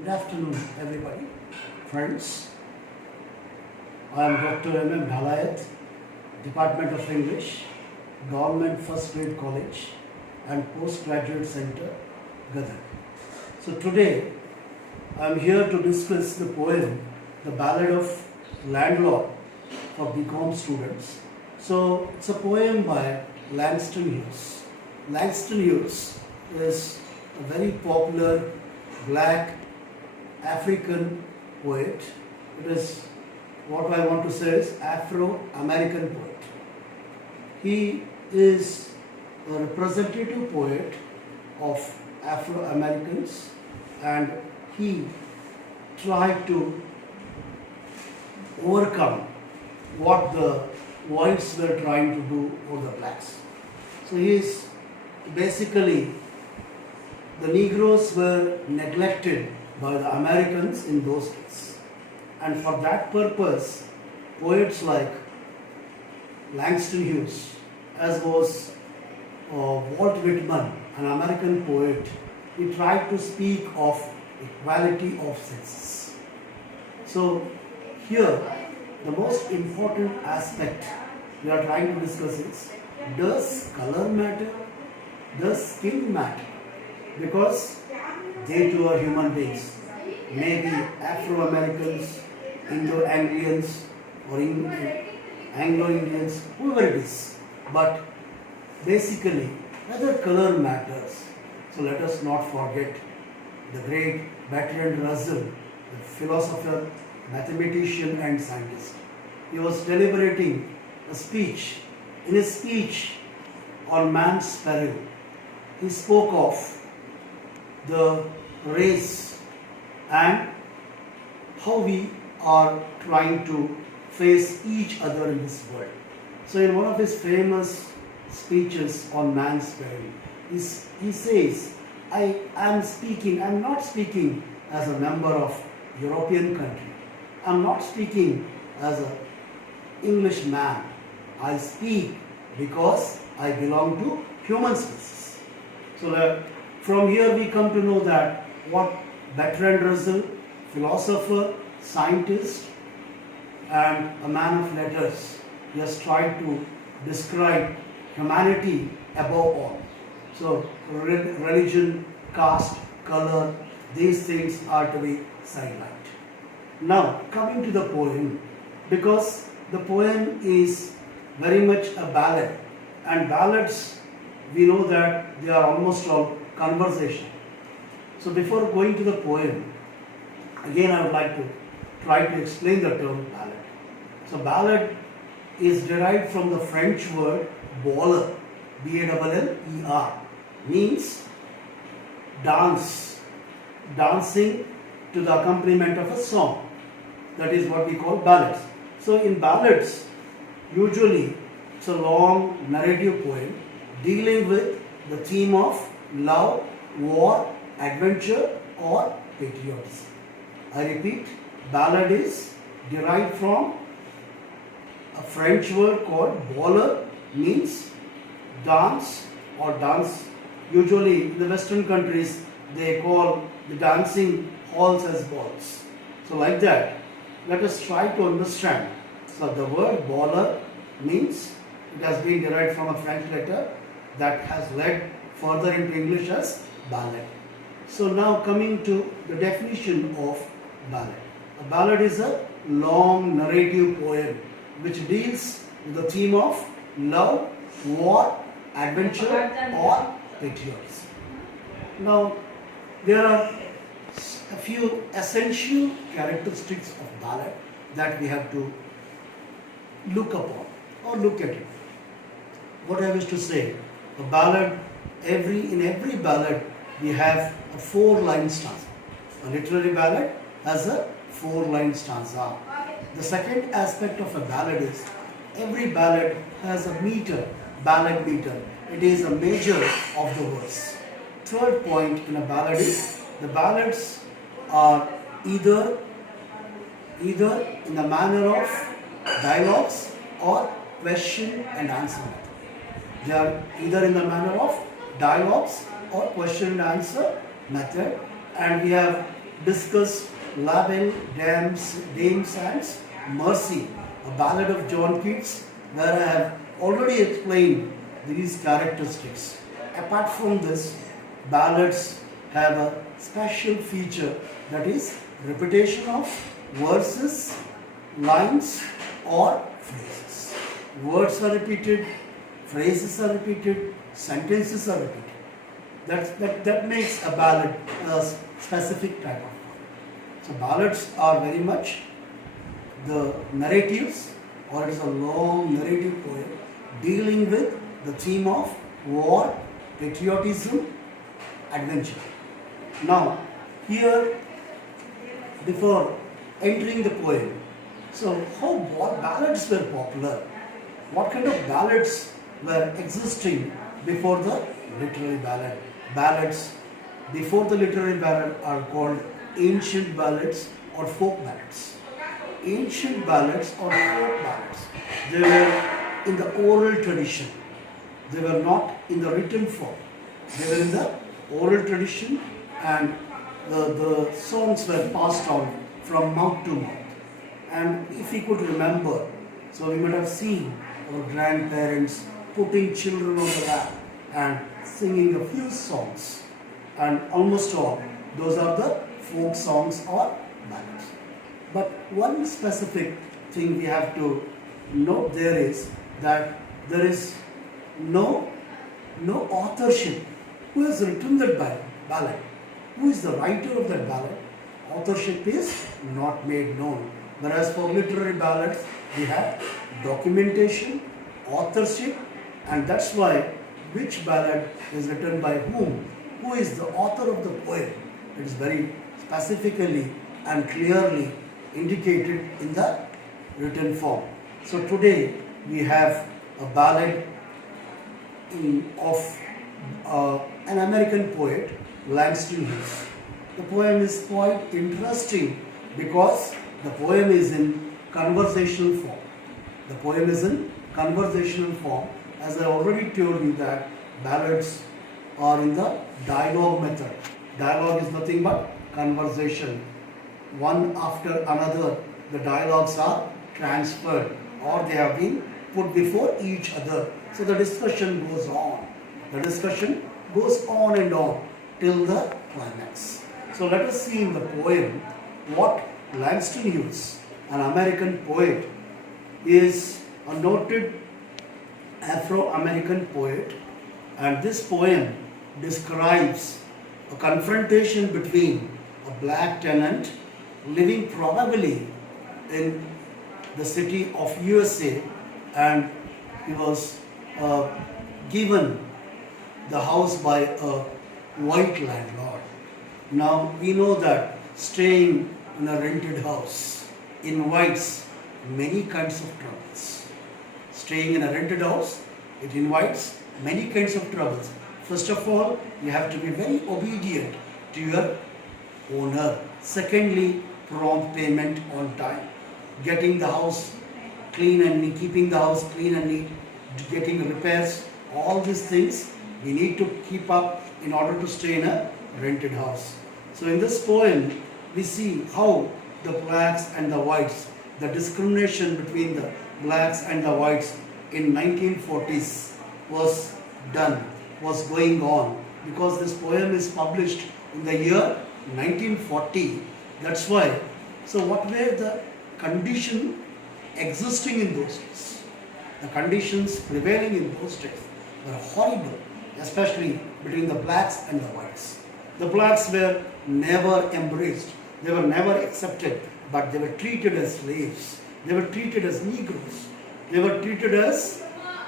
Good afternoon, everybody, friends. I am Dr.M.M.Dhalayat, Department of English, Government First Grade College and Postgraduate Center, Gadag. So today I am here to discuss the poem, The Ballad of Landlord for BCom students. So it's a poem by Langston Hughes. Langston Hughes is a very popular black African poet. It is what I want to say is Afro-American poet. He is a representative poet of Afro-Americans and he tried to overcome what the whites were trying to do over the blacks. So he is basically, the Negroes were neglected by the Americans in those days. And for that purpose, poets like Langston Hughes, as was Walt Whitman, an American poet, he tried to speak of equality of sexes. So here, the most important aspect we are trying to discuss is, does color matter? Does skin matter? Because they too are human beings. Maybe Afro-Americans, Indo-Anglians or Anglo-Indians, whoever it is. But basically, whether color matters. So let us not forget the great Bertrand Russell, the philosopher, mathematician and scientist. He was deliberating a speech. In his speech on man's peril, he spoke of the race and how we are trying to face each other in this world. So in one of his famous speeches on man's peril, he says, I am not speaking as a member of European country. I am not speaking as an English man. I speak because I belong to human species. So from here we come to know that what Bertrand Russell, philosopher, scientist and a man of letters, he has tried to describe humanity above all. So religion, caste, color, these things are to be sidelined. Now coming to the poem, because the poem is very much a ballad, and ballads, we know that they are almost all conversation. So before going to the poem, again I would like to try to explain the term ballad. So ballad is derived from the French word baller, B-A-L-L-E-R, means dance, dancing to the accompaniment of a song. That is what we call ballads. So in ballads, usually it's a long narrative poem dealing with the theme of love, war, adventure or patriotism. I repeat, ballad is derived from a French word called baller, means dance or dance. Usually in the Western countries they call the dancing halls as balls. So like that, let us try to understand. So the word baller means, it has been derived from a French letter that has led further into English as ballad. So now coming to the definition of ballad. A ballad is a long narrative poem which deals with the theme of love, war, adventure or patriotism. Now there are a few essential characteristics of ballad that we have to look upon or look at it. What I wish to say, a ballad, in every ballad we have a 4-line stanza. A literary ballad has a 4-line stanza. The second aspect of a ballad is, every ballad has a meter, ballad meter. It is a measure of the verse. Third point in a ballad is, the ballads are either in the manner of dialogues or question and answer method. They are either in the manner of dialogues or question and answer method, and we have discuss Label, Dames and Mercy, a ballad of John Keats, where I have already explained these characteristics. Apart from this, ballads have a special feature, that is repetition of verses, lines or phrases. Words are repeated, phrases are repeated, sentences are repeated. That makes a ballad a specific type of poem. So ballads are very much the narratives, or it is a long narrative poem dealing with the theme of war, patriotism, adventure. Now, here, before entering the poem, so what ballads were popular? What kind of ballads were existing before the literary ballad? Ballads before the literary ballad are called ancient ballads or folk ballads. Ancient ballads or folk ballads, they were in the oral tradition. They were not in the written form. They were in the oral tradition, and the songs were passed on from mouth to mouth. And if we could remember, so we might have seen our grandparents putting children on the lap and singing a few songs. And almost all, those are the folk songs or ballads. But one specific thing we have to note there is that there is no authorship. Who has written that ballad? Who is the writer of that ballad? Authorship is not made known. Whereas for literary ballads, we have documentation, authorship, and that's why which ballad is written by whom, who is the author of the poem, it is very specifically and clearly indicated in the written form. So today we have a ballad of an American poet, Langston Hughes. The poem is quite interesting because the poem is in conversational form. The poem is in conversational form. As I already told you that ballads are in the dialogue method. Dialogue is nothing but conversation. One after another, the dialogues are transferred or they have been put before each other. So the discussion goes on. The discussion goes on and on till the climax. So let us see in the poem what Langston Hughes, an American poet, is a noted Afro-American poet, and this poem describes a confrontation between a black tenant living probably in the city of USA, and he was given the house by a white landlord. Now we know that staying in a rented house invites many kinds of troubles. Staying in a rented house, it invites many kinds of troubles. First of all, you have to be very obedient to your owner. Secondly, prompt payment on time. Getting the house clean and neat, keeping the house clean and neat, getting repairs, all these things we need to keep up in order to stay in a rented house. So in this poem, we see how the blacks and the whites, the discrimination between the blacks and the whites in 1940s was going on, because this poem is published in the year 1940. That's why. So what were the conditions existing in those days? The conditions prevailing in those days were horrible, especially between the blacks and the whites. The blacks were never embraced, they were never accepted, but they were treated as slaves, they were treated as Negroes, they were treated as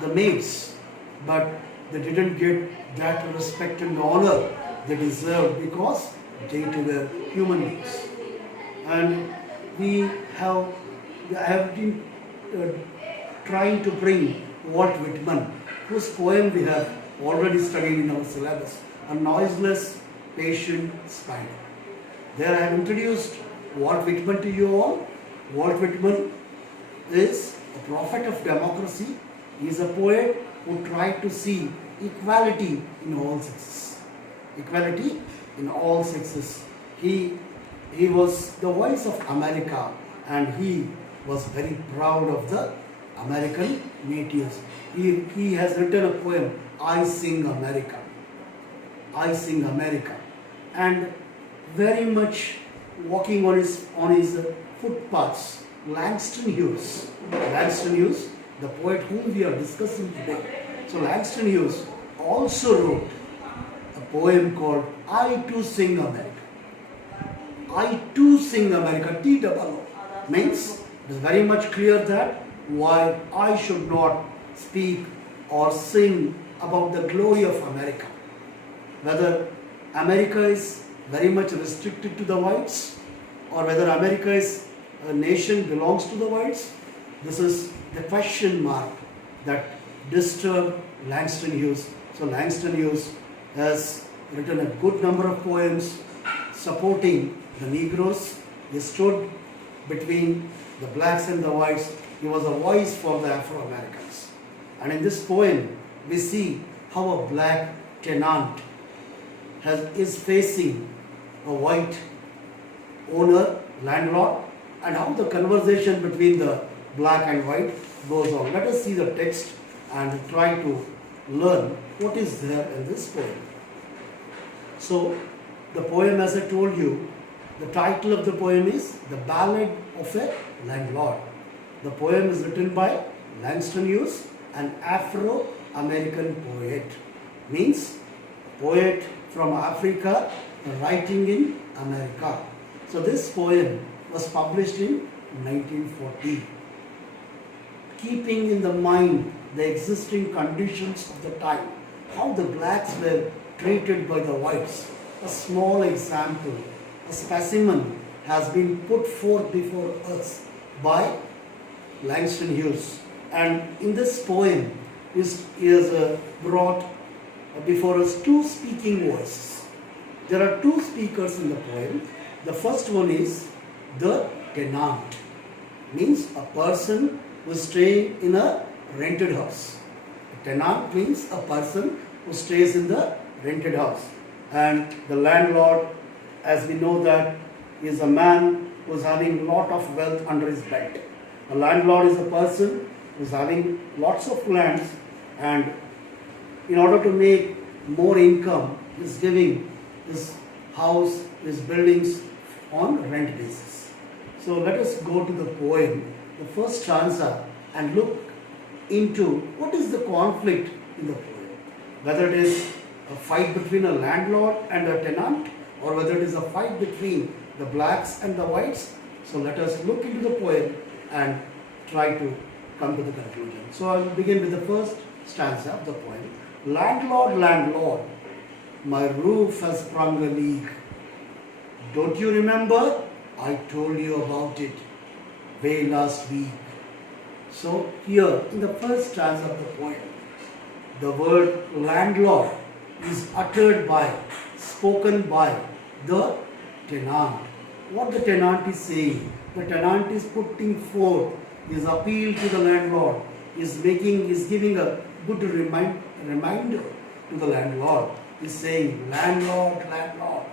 the maids, but they didn't get that respect and honor they deserved because they too were human beings. And I have been trying to bring Walt Whitman, whose poem we have already studied in our syllabus, A Noiseless Patient Spider. There I have introduced Walt Whitman to you all. Walt Whitman is a prophet of democracy. He is a poet who tried to see equality in all sexes. Equality in all sexes. He He was the voice of America, and he was very proud of the American natives. He has written a poem, I Sing America. I Sing America. And very much walking on his footpaths. Langston Hughes. Langston Hughes, the poet whom we are discussing today. So Langston Hughes also wrote a poem called I Too Sing America. I Too Sing America, T-double-O, means it is very much clear that why I should not speak or sing about the glory of America. Whether America is very much restricted to the whites or whether America is a nation belongs to the whites, this is the question mark that disturbed Langston Hughes. So Langston Hughes has written a good number of poems supporting the Negroes. He stood between the blacks and the whites. He was a voice for the Afro-Americans. And in this poem, we see how a black tenant is facing a white owner, landlord, and how the conversation between the black and white goes on. Let us see the text and try to learn what is there in this poem. So, the poem, as I told you, the title of the poem is The Ballad of a Landlord. The poem is written by Langston Hughes, an Afro-American poet. Means poet from Africa writing in America. So this poem was published in 1940. Keeping in the mind the existing conditions of the time, how the blacks were treated by the whites, a small example, a specimen has been put forth before us by Langston Hughes. And in this poem is brought before us two speaking voices. There are two speakers in the poem. The first one is the tenant, means a person who is staying in a rented house. A tenant means a person who stays in the rented house. And the landlord, as we know, that is a man who is having lot of wealth under his belt. A landlord is a person who is having lots of lands, and in order to make more income, is giving his house, his buildings on rent basis. So let us go to the poem, the first stanza, and look into what is the conflict in the poem. Whether it is a fight between a landlord and a tenant, or whether it is a fight between the blacks and the whites. So let us look into the poem and try to come to the conclusion. So I will begin with the first stanza of the poem. Landlord, landlord, my roof has sprung a leak. Don't you remember? I told you about it way last week. So here in the first stanza of the poem, the word landlord is uttered by, spoken by the tenant. What the tenant is saying, the tenant is putting forth his appeal to the landlord, is giving a good reminder to the landlord. Is saying, landlord, landlord.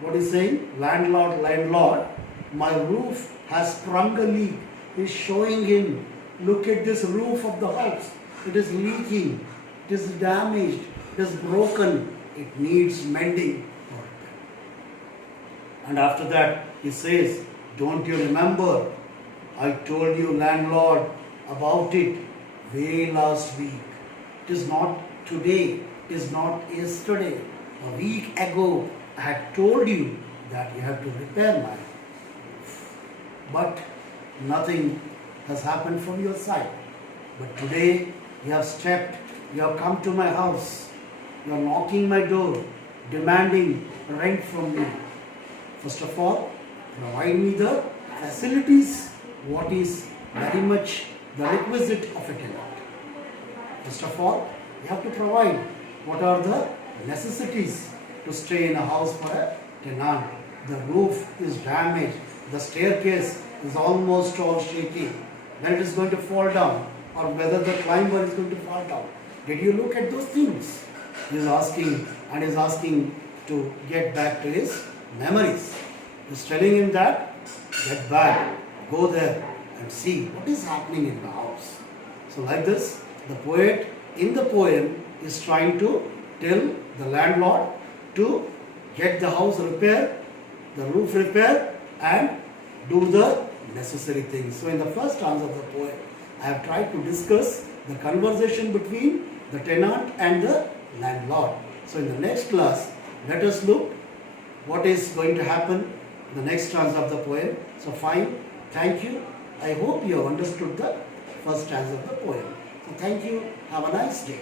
What is saying? Landlord, landlord, my roof has sprung a leak. Is showing him, look at this roof of the house. It is leaking. It is damaged. It is broken. It needs mending. And after that, he says, don't you remember? I told you, landlord, about it way last week. It is not today. It is not yesterday. A week ago, I had told you that you have to repair my roof. But nothing has happened from your side. But today, you have come to my house. You are knocking my door, demanding rent from me. First of all, provide me the facilities, what is very much the requisite of a tenant. First of all, you have to provide what are the necessities to stay in a house for a tenant. The roof is damaged, the staircase is almost all shaky. When it is going to fall down, or whether the climber is going to fall down. Did you look at those things? He is asking, and is asking to get back to his memories. He's telling him that get back, go there and see what is happening in the house. So like this, the poet in the poem is trying to tell the landlord to get the house repaired, the roof repair and do the necessary things. So in the first stanza of the poem, I have tried to discuss the conversation between the tenant and the landlord. So in the next class, let us look what is going to happen in the next stanza of the poem. So fine, thank you. I hope you have understood the first stanza of the poem. So thank you. Have a nice day.